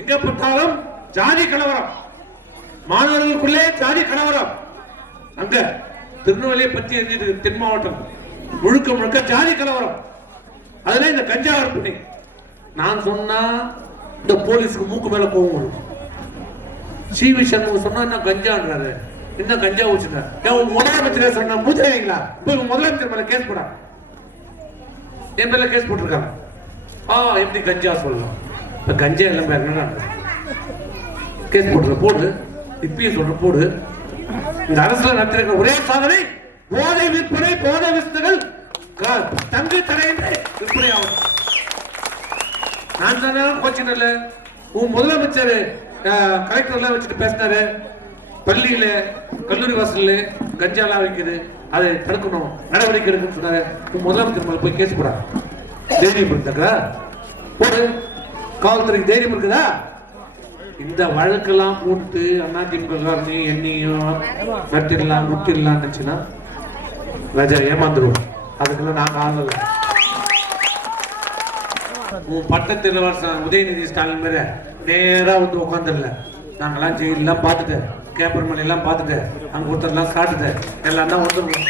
எங்க பார்த்தாலும் ஜாதி கலவரம். மாணவர்களுக்குள்ளே ஜாதி கலவரம். அங்க திருநெல்வேலியை பத்தி எரிஞ்சிட்டு தென் மாவட்டம். முழுக்க முழுக்க ஜாதி கலவரம். அதுல இந்த கஞ்சா விற்பனை நான் சொன்னா இந்த போலீஸ்க்கு மூக்கு மேல கோவம் வரும். சிவி சண்முகம் சொன்னா என்ன கஞ்சான்றாரு? என்ன கஞ்சா வச்சுட்டார் ஏன் முதலமைச்சர் சொன்னா மூச்சுறீங்களா இப்ப முதலமைச்சர் மேல கேஸ் போடா. என் மேல கேஸ் போட்டிருக்காங்க. ஆ எப்படி கஞ்சா சொல்லலாம்? கஞ்சா எல்லாம் என்னடா? கேஸ் போடுற போடு. இப்பயும் சொல்ற போடு. இந்த அரசுல நடத்திருக்கிற ஒரே சாதனை போதை விற்பனை போதை விஸ்துகள் தங்கு தடையின்றி விற்பனை ஆகும். நான் தானே கோச்சிங் இல்ல. உன் முதலமைச்சர் கலெக்டர் எல்லாம் வச்சுட்டு பேசினாரு. பள்ளியில கல்லூரி வாசல்ல கஞ்சாலாம் வைக்குது. அதை தடுக்கணும் நடவடிக்கை எடுக்கணும்னு சொன்னாரு. உன் முதலமைச்சர் போய் கேஸ் போடா. தைரியம் போடு. காவல்துறைக்கு தைரியம் இருக்குதா? இந்த வழக்கெல்லாம் போட்டு அதிமுக என்னையும் வெட்டிடலாம் முட்டிடலாம் நினச்சுன்னா ரஜா ஏமாந்துருவோம் அதுக்கெல்லாம் நாங்கள் ஆளல உன் பட்டத்தில் இளவரசன் உதயநிதி ஸ்டாலின் மேல நேராக வந்து உட்காந்துடல நாங்கெல்லாம் ஜெயிலெல்லாம் பார்த்துட்டேன். கேப்பர் மலையெல்லாம் பார்த்துட்டேன். அங்கே ஒருத்தர்லாம் சாப்பிட்டுட்டேன் எல்லாம் தான் வந்துருவோம்